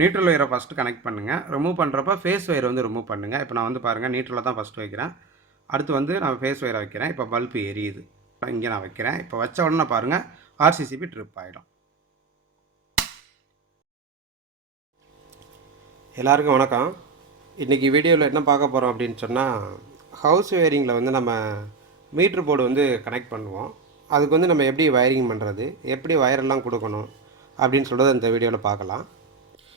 Neutral ஒயரை first connect பண்ணுங்கள். Remove பண்ணுறப்ப ஃபேஸ் ஒயர் வந்து ரிமூவ் பண்ணுங்கள். இப்போ நான் வந்து பாருங்கள் நியூட்ரலில் தான் ஃபஸ்ட்டு வைக்கிறேன். அடுத்து வந்து நான் ஃபேஸ் ஒயரை வைக்கிறேன். இப்போ பல்பு எரியுது. இங்கே நான் வைக்கிறேன். இப்போ வச்ச உடனே பாருங்கள் ஆர்சிசிபி ட்ரிப் ஆகிடும். எல்லாருக்கும் வணக்கம். இன்றைக்கி வீடியோவில் என்ன பார்க்க போகிறோம் அப்படின்னு சொன்னால், ஹவுஸ் ஒயரிங்கில் வந்து நம்ம மீட்ரு போர்டு வந்து கனெக்ட் பண்ணுவோம். அதுக்கு வந்து நம்ம எப்படி வயரிங் பண்ணுறது, எப்படி வயரெல்லாம் கொடுக்கணும் அப்படின்னு சொல்கிறது இந்த வீடியோவில் பார்க்கலாம்.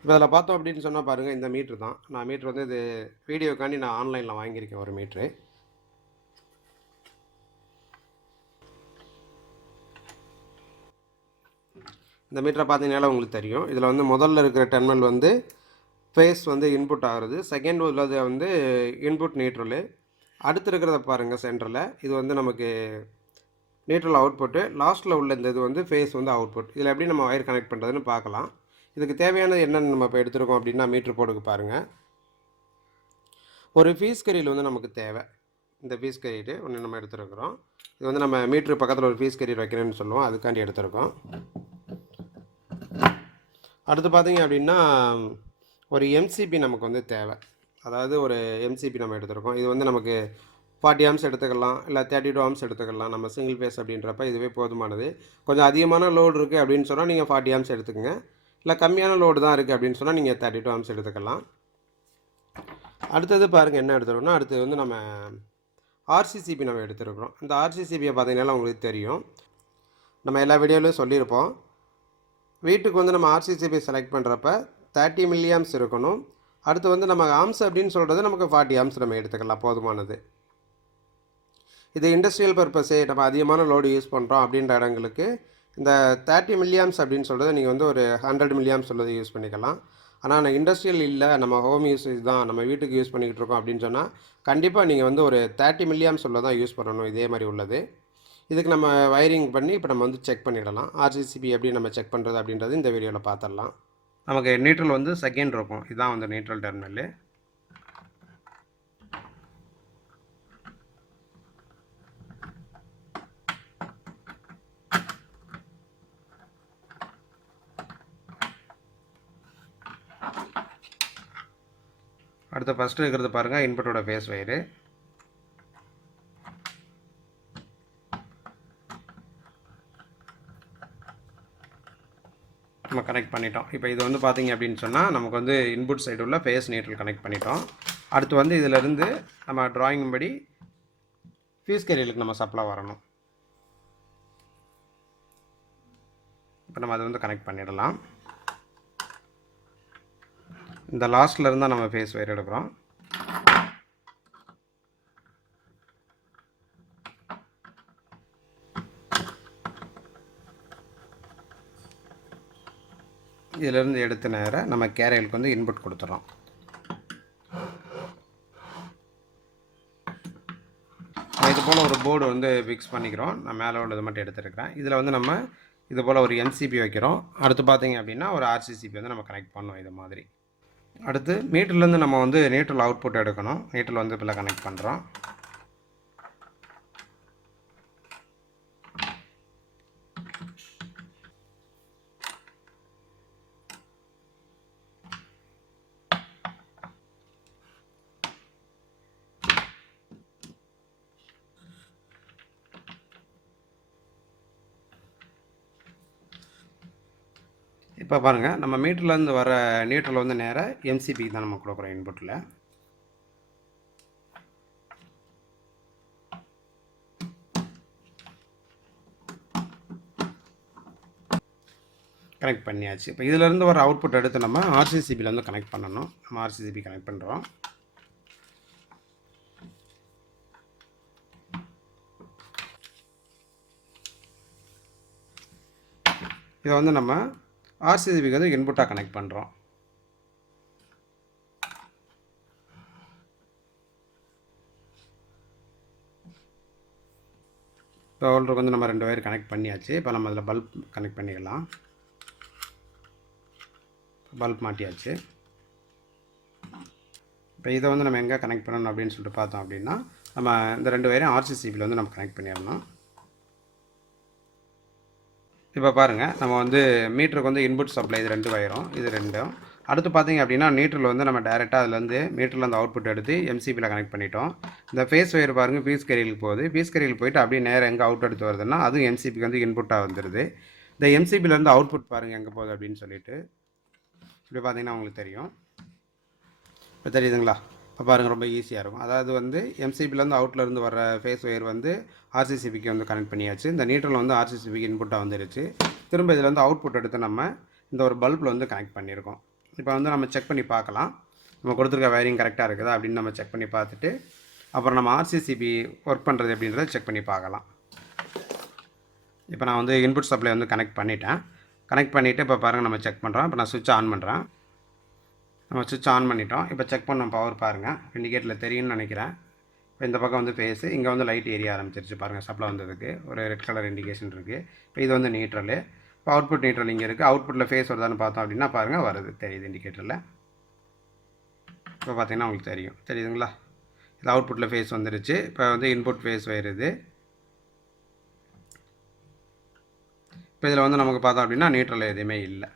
இப்போ அதில் பார்த்தோம் அப்படின்னு சொன்னால் பாருங்கள், இந்த மீட்ரு தான். நான் மீட்ரு வந்து இது வீடியோக்காண்டி நான் ஆன்லைனில் வாங்கியிருக்கேன் ஒரு மீட்ரு. இந்த மீட்டரை பார்த்தீங்கன்னால உங்களுக்கு தெரியும். இதில் வந்து முதல்ல இருக்கிற டெர்மினல் வந்து ஃபேஸ் வந்து இன்புட் ஆகிறது, செகண்ட் உள்ளது வந்து இன்புட் நியூட்ரலு, அடுத்து இருக்கிறத பாருங்கள் சென்டரில் இது வந்து நமக்கு நியூட்ரல் அவுட்புட்டு, லாஸ்ட்டில் உள்ள இந்த இது வந்து ஃபேஸ் வந்து அவுட்புட். இதில் எப்படி நம்ம ஒயர் கனெக்ட் பண்ணுறதுன்னு பார்க்கலாம். இதுக்கு தேவையானது என்னென்னு நம்ம இப்போ எடுத்துருக்கோம் அப்படின்னா, மீட்ரு போர்டுக்கு பாருங்கள், ஒரு ஃபீஸ் கரியல் வந்து நமக்கு தேவை. இந்த ஃபீஸ் கரியல் ஒன்று நம்ம எடுத்துருக்குறோம். இது வந்து நம்ம மீட்ரு பக்கத்தில் ஒரு ஃபீஸ் கரியல் வைக்கிறேன்னு சொல்லுவோம், அதுக்காண்டி எடுத்துருக்கோம். அடுத்து பார்த்தீங்க அப்படின்னா ஒரு எம்சிபி நமக்கு வந்து தேவை. அதாவது ஒரு எம்சிபி நம்ம எடுத்துருக்கோம். இது வந்து நமக்கு 40 ஆம்ஸ் எடுத்துக்கலாம், இல்லை 32 ஆம்ஸ் எடுத்துக்கலாம். நம்ம சிங்கிள் ஃபேஸ் அப்படின்றப்ப இதுவே போதுமானது. கொஞ்சம் அதிகமான லோடு இருக்குது அப்படின்னு சொன்னால் நீங்கள் 40 ஆம்ஸ் எடுத்துக்கங்க. இல்லை கம்மியான லோடு தான் இருக்குது அப்படின்னு சொன்னால் நீங்கள் 32 ஆம்ஸ் எடுத்துக்கலாம். அடுத்தது பாருங்கள் என்ன எடுத்துருக்கோம்னா, அடுத்து வந்து நம்ம ஆர்சிசிபி நம்ம எடுத்துருக்குறோம். இந்த ஆர்சிசிபியை பார்த்தீங்கன்னா உங்களுக்கு தெரியும், நம்ம எல்லா வீடியோலையும் சொல்லியிருப்போம். வீட்டுக்கு வந்து நம்ம ஆர்சிசிபி செலக்ட் பண்ணுறப்ப 30 மில்லி ஆம்ஸ் இருக்கணும். அடுத்து வந்து நம்ம ஆம்ஸ் அப்படின்னு சொல்கிறது நமக்கு 40 ஆம்ஸ் நம்ம எடுத்துக்கலாம், போதுமானது. இது இண்டஸ்ட்ரியல் பர்பஸே, நம்ம அதிகமான லோடு யூஸ் பண்ணுறோம் அப்படின்ற இடங்களுக்கு இந்த 30 மில்லி ஆம்ஸ் அப்படின்னு சொல்கிறது நீங்கள் வந்து ஒரு 100 மில்லி ஆம்ஸ் உள்ளது யூஸ் பண்ணிக்கலாம். ஆனால் நான் இண்டஸ்ட்ரியல் இல்லை, நம்ம ஹோம் யூஸேஜ் தான், நம்ம வீட்டுக்கு யூஸ் பண்ணிக்கிட்டு இருக்கோம் அப்படின்னு சொன்னால் கண்டிப்பாக நீங்கள் வந்து ஒரு 30 மில்லி ஆம்ஸ் உள்ளதான் யூஸ் பண்ணணும், இதே மாதிரி உள்ளது. இதுக்கு நம்ம வயரிங் பண்ணி இப்போ நம்ம வந்து செக் பண்ணிடலாம். ஆர்சிசிபி எப்படி நம்ம செக் பண்ணுறது அப்படின்றது இந்த வீடியோவில் பார்த்துடலாம். நமக்கு நியூட்ரல் வந்து செகண்ட் இருக்கும். இதுதான் வந்து நியூட்ரல் டெர்மினல். அடுத்து ஃபஸ்ட்டு இருக்கிறது பாருங்கள், இன்புட்டோட ஃபேஸ் வயரு. நம்ம கனெக்ட் பண்ணிட்டோம். இப்போ இது வந்து பார்த்திங்க அப்படின்னு சொன்னால் நமக்கு வந்து இன்புட் சைடு உள்ள ஃபேஸ் நியூட்ரல் கனெக்ட் பண்ணிட்டோம். அடுத்து வந்து இதிலேருந்து நம்ம ட்ராயிங் படி ஃபீஸ் கேரியலுக்கு நம்ம சப்ளை வரணும். இப்போ நம்ம அதை வந்து கனெக்ட் பண்ணிடலாம். இந்த லாஸ்ட்டில் இருந்தால் நம்ம ஃபேஸ் வயர் எடுக்கிறோம். இதிலேருந்து எடுத்த நேரம் நம்ம கேரியலுக்கு வந்து இன்புட் கொடுத்துறோம். இது போல் ஒரு போர்டு வந்து ஃபிக்ஸ் பண்ணிக்கிறோம். நான் மேலே உள்ளது மட்டும் எடுத்துருக்கிறேன். இதில் வந்து நம்ம இது போல் ஒரு எம்சிபி வைக்கிறோம். அடுத்து பார்த்திங்க அப்படின்னா ஒரு ஆர்சிசிபி வந்து நம்ம கனெக்ட் பண்ணோம் இது மாதிரி. அடுத்து மீட்டர்லேருந்து நம்ம வந்து நியூட்ரல் அவுட்புட் எடுக்கணும். நியூட்ரல் வந்து இப்போ கனெக்ட் பண்ணுறோம். இப்போ பாருங்கள், நம்ம மீட்டர்லேருந்து வர நியூட்ரல் வந்து நேராக எம்சிபிக்கு தான் நம்ம கொடுக்குறோம் இன்புட்டில். கனெக்ட் பண்ணியாச்சு. இப்போ இதிலேருந்து வர அவுட்புட் எடுத்து நம்ம ஆர்சிசிபியில் வந்து கனெக்ட் பண்ணணும். நம்ம ஆர்சிசிபி கனெக்ட் பண்ணுறோம். இதை வந்து நம்ம ஆர்சிசிபிக்கு வந்து இன்புட்டாக கனெக்ட் பண்ணுறோம். இப்போ ஹோல்டருக்கு வந்து நம்ம 2 வயர் கனெக்ட் பண்ணியாச்சு. இப்போ நம்ம அதில் பல்ப் கனெக்ட் பண்ணிக்கலாம். பல்ப் மாட்டியாச்சு. இப்போ இதை வந்து நம்ம எங்கே கனெக்ட் பண்ணணும் அப்படின்னு சொல்லிட்டு பார்த்தோம் அப்படின்னா, நம்ம இந்த 2 வயரையும் ஆர்சிசிபியில் வந்து நம்ம கனெக்ட் பண்ணிடணும். இப்போ பாருங்கள், நம்ம வந்து மீட்டருக்கு வந்து இன்புட் சப்ளை இது 2 வயரும், இது 2ம். அடுத்து பார்த்தீங்க அப்படின்னா நியூட்ரல் வந்து நம்ம டேரெக்டாக அதுலேருந்து மீட்டரில் அந்த அவுட்புட் எடுத்து எம்சிபியில் கனெக்ட் பண்ணிட்டோம். இந்த ஃபேஸ் ஒயர் பாருங்கள் ஃபீஸ் கேரியலுக்கு போகுது. ஃபீஸ் கேரியலுக்கு போயிட்டு அப்படியே நேராக எங்கே அவுட் எடுத்து வருதுன்னா அதுவும் எம்சிபிக்கு வந்து இன்புட்டாக வந்துடுது. இந்த எம்சிபிலேருந்து அவுட்புட் பாருங்கள் எங்கே போகுது அப்படின்னு சொல்லிட்டு இப்படி பார்த்தீங்கன்னா உங்களுக்கு தெரியும். இப்போ தெரியுதுங்களா? இப்போ பாருங்கள் ரொம்ப ஈஸியாக இருக்கும். அதாவது வந்து எம்சிபிலேருந்து அவுட்லேருந்து வர ஃபேஸ் ஒயர் வந்து ஆர்சிசிபிக்கு வந்து கனெக்ட் பண்ணியாச்சு. இந்த நியூட்ரல் வந்து ஆர்சிசிபிக்கு இன்புட்டாக வந்துருச்சு. திரும்ப இதில் வந்து அவுட்புட் எடுத்து நம்ம இந்த ஒரு பல்பில் வந்து கனெக்ட் பண்ணியிருக்கோம். இப்போ வந்து நம்ம செக் பண்ணி பார்க்கலாம். நம்ம கொடுத்துருக்க வயரிங் கரெக்டாக இருக்குதா அப்படின்னு நம்ம செக் பண்ணி பார்த்துட்டு அப்புறம் நம்ம ஆர்சிசிபி ஒர்க் பண்ணுறது அப்படின்றத செக் பண்ணி பார்க்கலாம். இப்போ நான் வந்து இன்புட் சப்ளை வந்து கனெக்ட் பண்ணிட்டேன். கனெக்ட் பண்ணிவிட்டு இப்போ பாருங்கள் நம்ம செக் பண்ணுறோம். இப்போ நான் சுவிட்ச் ஆன் பண்ணுறேன். நம்ம சுவிட்ச் ஆன் பண்ணிட்டோம். இப்போ செக் பண்ணோம் பவர் பாருங்கள் இண்டிகேட்டரில் தெரியும்னு நினைக்கிறேன். இப்போ இந்த பக்கம் வந்து ஃபேஸு, இங்கே வந்து லைட் எரிய ஆரம்பிச்சிருச்சு பாருங்கள். சப்ளை வந்ததுக்கு ஒரு ரெட் கலர் இண்டிகேஷன் இருக்குது. இப்போ இது வந்து நியூட்ரலு. இப்போ அவுட்புட் நியூட்ரல் இங்கே இருக்குது. அவுட்புட்டில் ஃபேஸ் வருதான்னு பார்த்தோம் அப்படின்னா பாருங்கள் வருது, தெரியுது இண்டிகேட்டரில். இப்போ பார்த்தீங்கன்னா உங்களுக்கு தெரியும், தெரியுதுங்களா? இது அவுட்புட்டில் ஃபேஸ் வந்துருச்சு. இப்போ வந்து இன்புட் ஃபேஸ் வருது. இப்போ இதில் வந்து நமக்கு பார்த்தோம் அப்படின்னா நியூட்ரல் எதுவுமே இல்லை.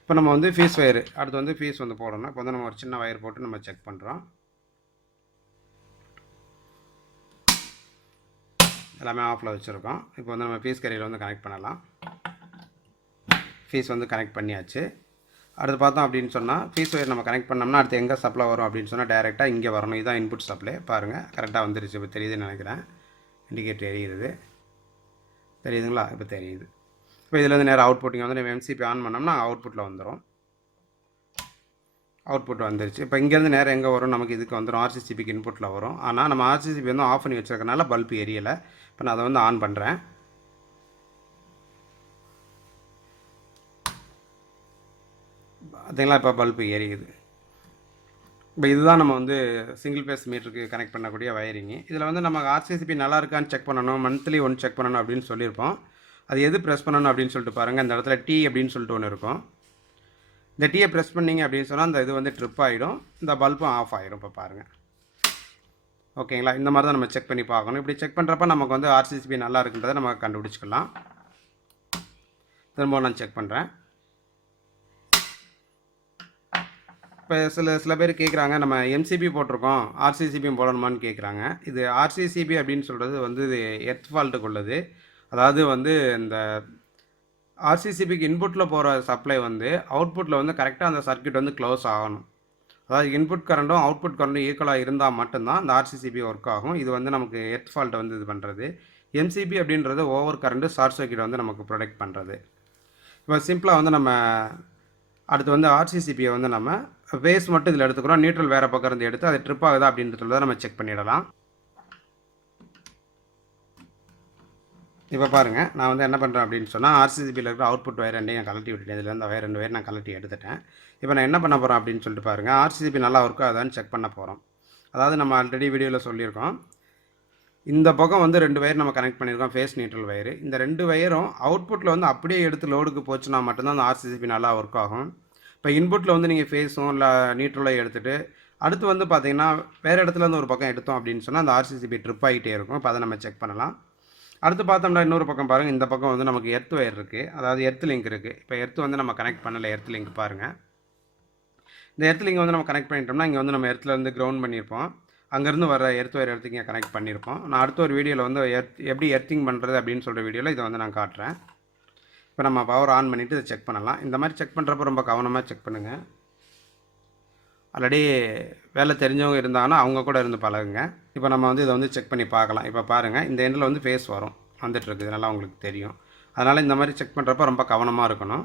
இப்போ நம்ம வந்து ஃபீஸ் ஒயர் அடுத்து வந்து ஃபீஸ் வந்து போடணும். இப்போ வந்து நம்ம ஒரு சின்ன ஒயர் போட்டு நம்ம செக் பண்ணுறோம். எல்லாமே ஆஃபில் வச்சுருக்கோம். இப்போ வந்து நம்ம ஃபீஸ் கேரியர் வந்து கனெக்ட் பண்ணலாம். ஃபீஸ் வந்து கனெக்ட் பண்ணியாச்சு. அடுத்து பார்த்தோம் அப்படின்னு சொன்னால் ஃபீஸ் ஒயர் நம்ம கனெக்ட் பண்ணோம்னா அடுத்து எங்கே சப்ளை வரும் அப்படின்னு சொன்னால் டேரெக்டாக இங்கே வரணும். இதுதான் இன்புட் சப்ளை. பாருங்கள் கரெக்டாக வந்துருச்சு. இப்போ தெரியுதுன்னு நினைக்கிறேன். இண்டிகேட்டர் எரியுது, தெரியுதுங்களா? இப்போ தெரியுது. இப்போ இதில் வந்து நேராக அவுட்புட் இங்கே வந்து நம்ம எம்சிபி ஆன் பண்ணோம்னா அவுட்புட்டில் வந்துடும். அவுட்புட் வந்துருச்சு. இப்போ இங்கேருந்து நேரம் எங்கே வரும்? நமக்கு இதுக்கு வந்துடும், ஆர்சிசிபிக்கு இன்புட்டில் வரும். ஆனால் நம்ம ஆர்சிசிபி வந்து ஆஃப் பண்ணி வச்சுருக்கனால பல்ப் எரியலை. இப்போ நான் அதை வந்து ஆன் பண்ணுறேன். பார்த்தீங்களா? இப்போ பல்பு எரியுது. இப்போ இதுதான் நம்ம வந்து சிங்கிள் ஃபேஸ் மீட்டருக்கு கனெக்ட் பண்ணக்கூடிய வயரிங்கு. இதில் வந்து நம்ம ஆர்சிசிபி நல்லா இருக்கான்னு செக் பண்ணணும், மந்த்லி ஒன் செக் பண்ணணும் அப்படின்னு சொல்லியிருப்போம். அது எது ப்ரெஸ் பண்ணணும் அப்படின்னு சொல்லிட்டு பாருங்கள். இந்த இடத்துல டி அப்படின்னு சொல்லிட்டு ஒன்று இருக்கும். இந்த டீயை ப்ரெஸ் பண்ணிங்க அப்படின்னு சொன்னால் அந்த இது வந்து ட்ரிப் ஆகிடும், இந்த பல்பும் ஆஃப் ஆகிடும். இப்போ பாருங்கள், ஓகேங்களா? இந்த மாதிரி தான் நம்ம செக் பண்ணி பார்க்கணும். இப்படி செக் பண்ணுறப்ப நமக்கு வந்து ஆர்சிசிபி நல்லா இருக்குன்றதை நம்ம கண்டுபிடிச்சிக்கலாம். திரும்ப நான் செக் பண்ணுறேன். இப்போ சில பேர் கேட்குறாங்க, நம்ம எம்சிபி போட்டிருக்கோம் ஆர்சிசிபியும் போடணுமான்னு கேட்குறாங்க. இது ஆர்சிசிபி அப்படின்னு சொல்கிறது வந்து இது எர்த் ஃபால்ட்டுக்கு உள்ளது. அதாவது வந்து இந்த ஆர்சிசிபிக்கு இன்புட்டில் போகிற சப்ளை வந்து அவுட்புட்டில் வந்து கரெக்டாக அந்த சர்க்யூட் வந்து க்ளோஸ் ஆகணும். அதாவது இன்புட் கரண்ட்டும் அவுட்புட் கரண்ட்டும் ஈக்குவலாக இருந்தால் மட்டும்தான் அந்த ஆர்சிசிபி ஒர்க் ஆகும். இது வந்து நமக்கு எர்த் ஃபால்ட்டை வந்து இது பண்ணுறது. எம்சிபி அப்படின்றது ஓவர் கரண்ட்டு ஷார்ட் சர்க்யூட் வந்து நமக்கு ப்ரொடெக்ட் பண்ணுறது. இப்போ சிம்பிளாக வந்து நம்ம அடுத்து வந்து ஆர்சிசிபியை வந்து நம்ம ஃபேஸ் மட்டும் இதில் எடுத்துக்கிறோம். நியூட்ரல் வேறு பக்கம் இருந்து எடுத்து அது ட்ரிப் ஆகுதா அப்படின்றத நம்ம செக் பண்ணிடலாம். இப்போ பாருங்கள், நான் வந்து என்ன பண்ணுறேன் அப்படின்னு சொன்னால் ஆர்சிசிபியில் இருக்கிற அவுட்புட் வயர் ரெண்டையும் கலட்டி விட்டுட்டேன். இதில் இந்த வயர் 2 வயர் நான் கலட்டி எடுத்துட்டேன். இப்போ நான் என்ன பண்ண போகிறேன் அப்படின்னு சொல்லிட்டு பாருங்கள், ஆர்சிசிபி நல்லா ஒர்க் ஆகுதான்னு செக் பண்ண போகிறோம். அதாவது நம்ம ஆல்ரெடி வீடியோவில் சொல்லியிருக்கோம், இந்த பக்கம் வந்து 2 வயர் நம்ம கனெக்ட் பண்ணியிருக்கோம், ஃபேஸ் நியூட்ரல் வயர். இந்த 2 வயரும் அவுட்புட்டில் வந்து அப்படியே எடுத்து லோடுக்கு போச்சுன்னா மட்டும்தான் அந்த ஆர்சிசிபி நல்லா ஒர்க் ஆகும். இப்போ இன்புட்டில் வந்து நீங்கள் ஃபேஸும் இல்லை நியூட்ரலை எடுத்துகிட்டு அடுத்து வந்து பார்த்தீங்கன்னா வேறு இடத்துல இருந்து ஒரு பக்கம் எடுத்தோம் அப்படின்னு சொன்னால் அந்த ஆர்சிசிபி ட்ரிப் ஆகிட்டே இருக்கும். இப்போ அதை நம்ம செக் பண்ணலாம். அடுத்து பார்த்தோம்னா இன்னொரு பக்கம் பாருங்கள், இந்த பக்கம் வந்து நமக்கு எர்த் ஒயர் இருக்குது, அதாவது எர்த் லிங்க் இருக்குது. இப்போ எர்த் வந்து நம்ம கனெக்ட் பண்ணலை, எர்த் லிங்க் பாருங்கள். இந்த எர்த் லிங்க் வந்து நம்ம கனெக்ட் பண்ணிட்டோம்னா இங்கே வந்து நம்ம எர்த்துலேருந்து கிரவுண்ட் பண்ணியிருப்போம், அங்கேருந்து வர எர்த் ஒயர் எடுத்து இங்கே கனெக்ட் பண்ணியிருப்போம். நான் அடுத்த ஒரு வீடியோவில் வந்து எப்படி எர்த்திங் பண்ணுறது அப்படின்னு சொல்கிற வீடியோவில் இதை வந்து நான் காட்டுறேன். இப்போ நம்ம பவர் ஆன் பண்ணிவிட்டு இதை செக் பண்ணலாம். இந்த மாதிரி செக் பண்ணுறப்ப ரொம்ப கவனமாக செக் பண்ணுங்கள். ஆல்ரெடி வேலை தெரிஞ்சவங்க இருந்தாங்கன்னா அவங்க கூட இருந்து பழகுங்க. இப்போ நம்ம வந்து இதை வந்து செக் பண்ணி பார்க்கலாம். இப்போ பாருங்கள், இந்த எண்டில் வந்து ஃபேஸ் வரும், வந்துட்டுருக்கு, இதனால் உங்களுக்கு தெரியும். அதனால் இந்த மாதிரி செக் பண்ணுறப்ப ரொம்ப கவனமாக இருக்கணும்.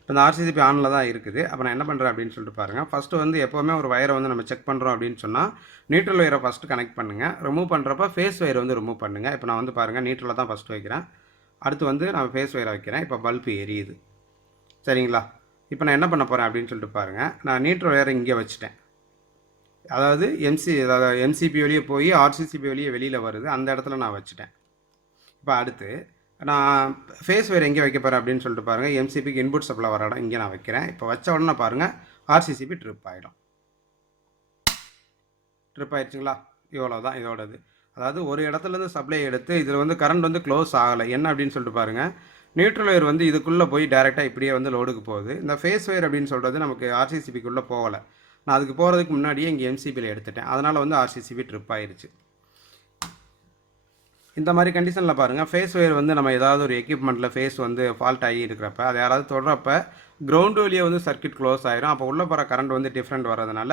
இப்போ இந்த ஆர்சிசிபி ஆனில் தான் இருக்குது. அப்போ நான் என்ன பண்ணுறேன் அப்படின்னு சொல்லிட்டு பாருங்கள். ஃபஸ்ட்டு வந்து எப்போவுமே ஒரு வயரை வந்து நம்ம செக் பண்ணுறோம் அப்படின்னு சொன்னால் நியூட்ரல் வயரை ஃபஸ்ட்டு கனெக்ட் பண்ணுங்கள். ரிமூவ் பண்ணுறப்ப ஃபேஸ் வயர் வந்து ரிமூவ் பண்ணுங்கள். இப்போ நான் வந்து பாருங்கள் நியூட்ரலில் தான் ஃபஸ்ட்டு வைக்கிறேன். அடுத்து வந்து நான் ஃபேஸ் வயரை வைக்கிறேன். இப்போ பல்பு எரியுது, சரிங்களா? இப்போ நான் என்ன பண்ண போகிறேன் அப்படின்னு சொல்லிட்டு பாருங்கள். நான் நியூட்ரல் வயரை இங்கே வச்சுட்டேன். அதாவது எம்சிபி வெளியே போய் ஆர்சிசிபி வெளியில் வருது, அந்த இடத்துல நான் வச்சுட்டேன். இப்போ அடுத்து நான் ஃபேஸ் வயர் எங்கே வைக்க போகிறேன் அப்படின்னு சொல்லிட்டு பாருங்கள். எம்சிபிக்கு இன்புட் சப்ளை வர இடம் இங்கே நான் வைக்கிறேன். இப்போ வச்ச உடனே பாருங்கள் ஆர்சிசிபி ட்ரிப் ஆகிடும். ட்ரிப் ஆகிடுச்சுங்களா? இவ்வளோ தான் இதோடது. அதாவது ஒரு இடத்துலேருந்து சப்ளை எடுத்து இதில் வந்து கரண்ட் வந்து க்ளோஸ் ஆகலை. என்ன அப்படின்னு சொல்லிட்டு பாருங்கள், நியூட்ரல் ஒயர் வந்து இதுக்குள்ளே போய் டேரெக்டாக இப்படியே வந்து லோடுக்கு போகுது. இந்த ஃபேஸ் ஒயர் அப்படின்னு சொல்கிறது நமக்கு ஆர்சிசிபிக்குள்ளே போகலை. நான் அதுக்கு போகிறதுக்கு முன்னாடியே இங்கே எம்சிபியில் எடுத்துட்டேன். அதனால் வந்து ஆர்சிசிபி ட்ரிப் ஆயிடுச்சு. இந்த மாதிரி கண்டிஷனில் பாருங்கள், ஃபேஸ் ஒயர் வந்து நம்ம ஏதாவது ஒரு எக்யூப்மெண்ட்டில் ஃபேஸ் வந்து ஃபால்ட் ஆகி இருக்கிறப்ப அதை யாராவது தொடுறப்ப கிரவுண்டு வழியே வந்து சர்க்கியூட் க்ளோஸ் ஆயிரும். அப்போ உள்ளே போகிற கரண்ட் வந்து டிஃப்ரெண்ட் வரதுனால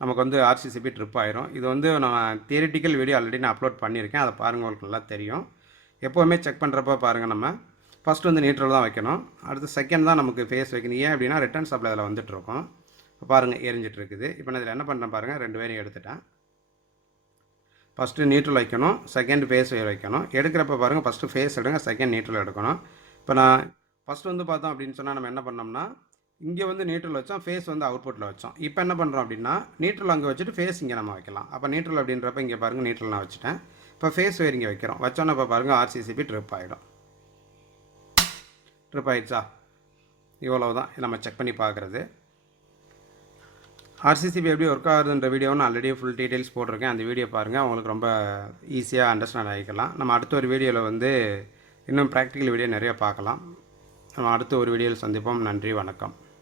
நமக்கு வந்து ஆர்சிசிபி ட்ரிப் ஆயிரும். இது வந்து நான் தியரிட்டிக்கல் வீடியோ ஆல்ரெடி நான் அப்லோட் பண்ணியிருக்கேன். அதை பாருங்கள், உங்களுக்கு நல்லா தெரியும். எப்போவுமே செக் பண்ணுறப்ப பாருங்கள், நம்ம ஃபஸ்ட்டு வந்து நியூட்ரல் தான் வைக்கணும். அடுத்து செகண்ட் தான் நமக்கு ஃபேஸ் வைக்கணும். ஏன் அப்படின்னா ரிட்டர்ன் சப்ளை அதில் வந்துட்டுருக்கோம். பாருங்கள் எரிஞ்சிட்டு இருக்குது. இப்போ நான் இதில் என்ன பண்ணுறேன் பாருங்கள், 2 வயரையும் எடுத்துட்டேன். ஃபஸ்ட்டு நியூட்ரல் வைக்கணும், செகண்ட் ஃபேஸ் ஒயர் வைக்கணும். எடுக்கிறப்ப பாருங்கள், ஃபஸ்ட்டு ஃபேஸ் எடுங்க, செகண்ட் நியூட்ரல் எடுக்கணும். இப்போ நான் ஃபஸ்ட்டு வந்து பார்த்தோம் அப்படின்னு சொன்னால் நம்ம என்ன பண்ணோம்னா, இங்கே வந்து நியூட்ரல் வச்சோம், ஃபேஸ் வந்து அவுட்புட்டில் வச்சோம். இப்போ என்ன பண்ணுறோம் அப்படின்னா, நியூட்ரல் அங்கே வச்சுட்டு ஃபேஸ் இங்கே நம்ம வைக்கலாம். அப்போ நியூட்ரல் அப்படின்றப்ப இங்கே பாருங்கள், நியூட்ரல் நான் வச்சுட்டேன். இப்போ ஃபேஸ் ஒயர் இங்கே வைக்கிறோம். வச்சோன்னே இப்போ பாருங்கள் ஆர்சிசிபி ட்ரிப் ஆகிடும். ட்ரிப் ஆகிடுச்சா? இவ்வளவு தான் நம்ம செக் பண்ணி பார்க்குறது. ஆர்சிசிபி எப்படி ஒர்க் ஆகுதுன்ற வீடியோ நான் ஆல்ரெடி ஃபுல் டீட்டெயில்ஸ் போட்டிருக்கேன். அந்த வீடியோ பாருங்கள், உங்களுக்கு ரொம்ப ஈஸியாக அண்டர்ஸ்டாண்ட் ஆகிக்கலாம். நம்ம அடுத்த ஒரு வீடியோவில் வந்து இன்னும் ப்ராக்டிக்கல் வீடியோ நிறைய பார்க்கலாம். நம்ம அடுத்த ஒரு வீடியோவில் சந்திப்போம். நன்றி, வணக்கம்.